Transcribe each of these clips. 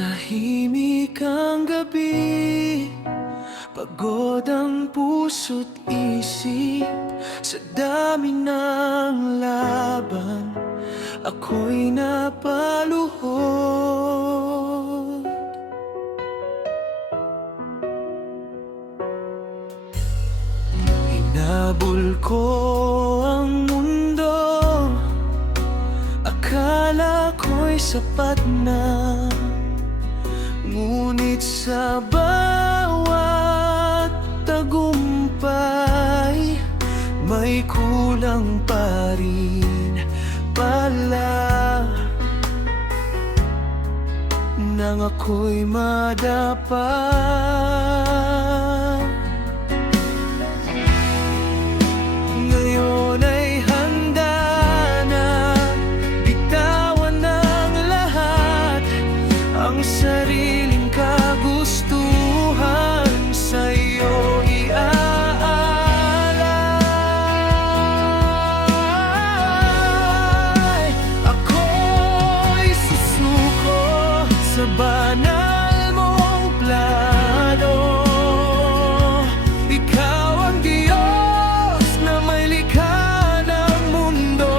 Tahimik ang gabi, pagod ang puso't isip. Sa dami ng laban, ako'y napaluhod. Hinabol ko ang mundo, akala ko'y sapat na. Ngunit sa bawat tagumpay, may kulang pa rin pala. Nang ako'y madapa, ngayon ay handa na bitawan ng lahat ang sariling kagustuhan, sa'yo iaalay. Ako'y susuko sa banal mong plano. Ikaw ang Diyos na may likha ng mundo.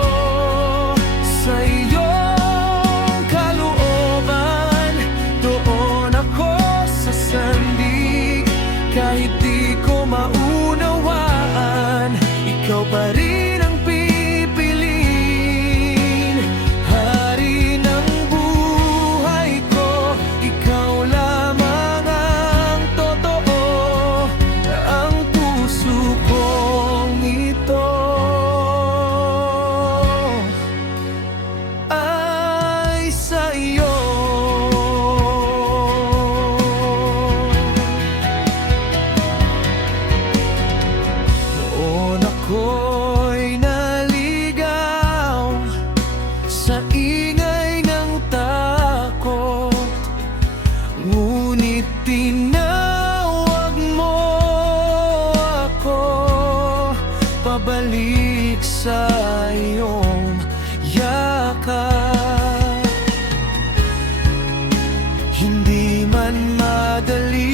Sa iyong kalooban, doon ako sasandig. Kahit di ko maunawaan, ikaw pa rin ang pipiliin. Hari ng buhay ko, ikaw lamang ang totoo. Ang puso kong ito ay sa iyo. Noon ako'y naligaw sa ingay ng takot, ngunit tinawag mo ako pabalik sa iyong yakap. Hindi man madali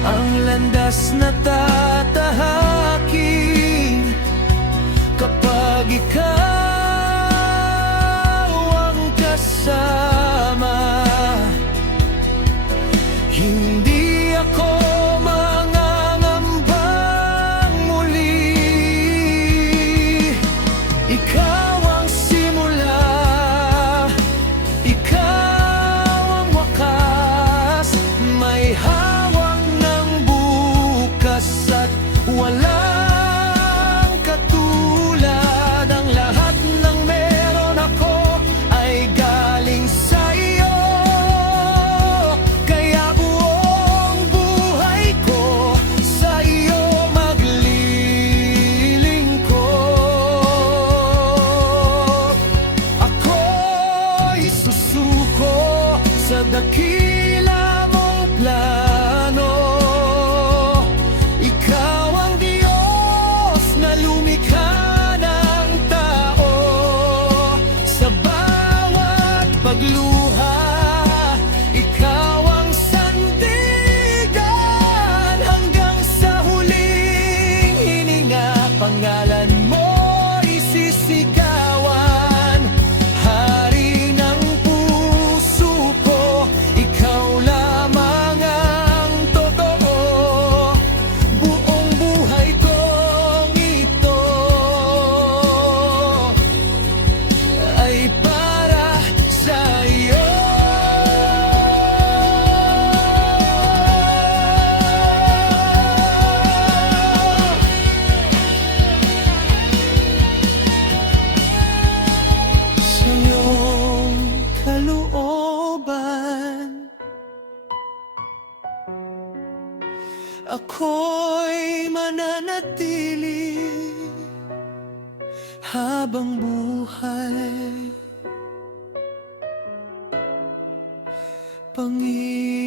ang landas na tatahakin kapag ikaw ang kasama. Hindi ako mangangambang muli. Ikaw ang simula, ikaw ang wakas. May hawak ng bukas at walang katulad. Ang lahat ng meron ako ay galing sa iyo. Kaya buong buhay ko sa iyo maglilingkod. Ako'y susuko sa dakila mong plano. Ikaw ang Diyos na lumikha ng tao. Sa bawat pagluha, ikaw ang sandigan. Hanggang sa huling hininga, pangalan mo isisigawan. Hari ng puso ko, ikaw lamang ang totoo. Buong buhay kong ito ay para sa iyo. Sa iyong kalooban, ako'y mananatili habang buhay. Panginoon,